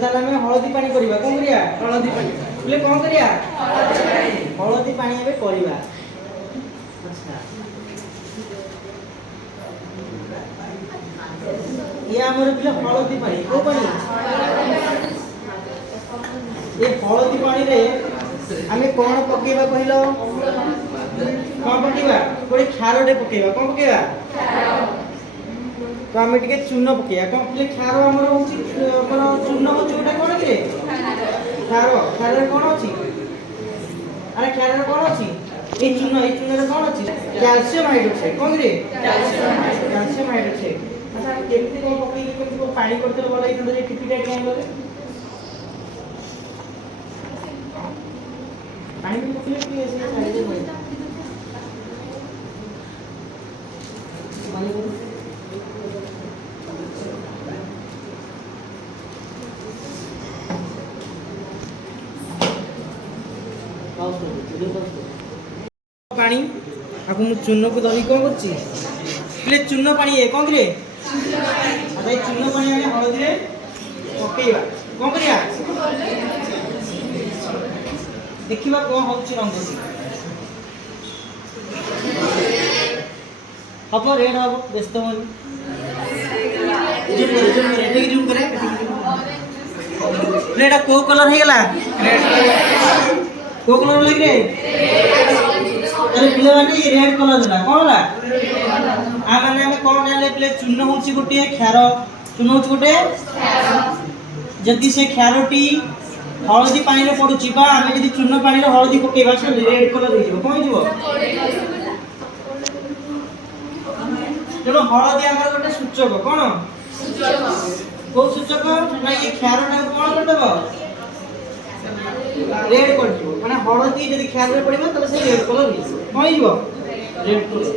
ताले हमें हळदी पानी करिबा कोन करिया हळदी पानी बोले कोन करिया हळदी पानी हमें करिबा। अच्छा ये हमर पिले हळदी पानी को पानी ये हळदी पानी रे हमें कोन पकेबा कहिलो कोन पकेबा कोई खारोडे पकेबा कोन पकेबा तो आम टे चून पकईया कौन पे क्षार आमर चून हो कौन कि क्षार क्षार कौन अच्छी अरे क्षार कौन अच्छी ये चून कौन अच्छी कैल्शियम हाइड्रोक्साइड कौन कि कैल्शियम हाइड्रोक्साइड। अच्छा केमती कौन पकई पानी करते भल होता टिपिटा क्या पानी भी पकड़े पानी आपको मु चून को धरी कौन कर चून पानी है कौन कि चून पानी आने हलदी रे पकेबा कौन करिया देखिबा कौन होची रंग हम रेड हम व्यस्त मन जूम करे रेड को कलर है गला को कलर लग रे अरे पिले माने ये रेड कलर ना कोन ला आ माने हम कोन डाले पिले चून होची गोटे क्षार चून होची गोटे क्षार जदी से क्षारटी हळदी पानी रे पडुची बा आमे जदी चून पानी रे हळदी पकेबा से रेड कलर हो जिवो कोन जिवो जनो हळदी हमर गोटे सूचक कोन सूचक को सूचक ना ये क्षार ना कोन करदबो रेड कर दियो माने हळदी जदी क्षार रे पडिबो तबे से रेड कलर हो कोन जिवो रेड कलर